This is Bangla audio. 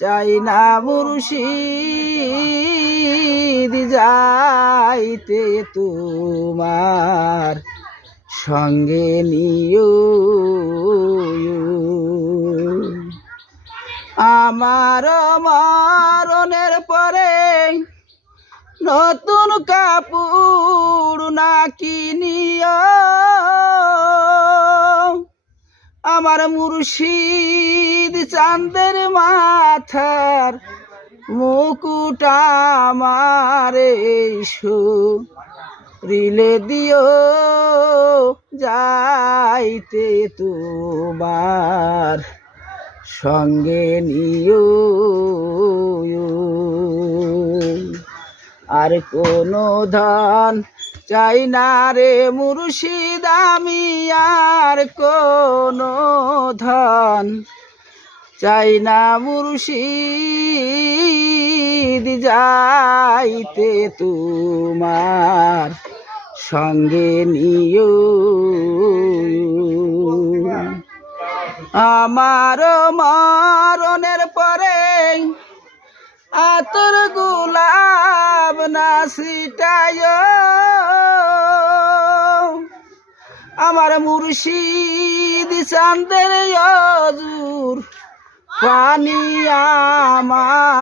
চাই না মুর্শিদ যাইতে তোমার সঙ্গে নিও। আমার মরণের পরে নতুন কাপড় না কিনিও, আমার মুর্শিদ চাঁদের মাথার মুকুট আমারে শরীরে দিও, যাইতে তোমার সঙ্গে নিও। আর কোনো ধন চাই না রে মুর্শিদ আমি, আর কোনো ধন চাই না মুর্শিদ যাইতে তোমার সঙ্গে নিও। আমার মরণের পরে আতর গোলাপ না ছিটায়, আমার মুর্শিদ চাঁদের অজুর পানি আমার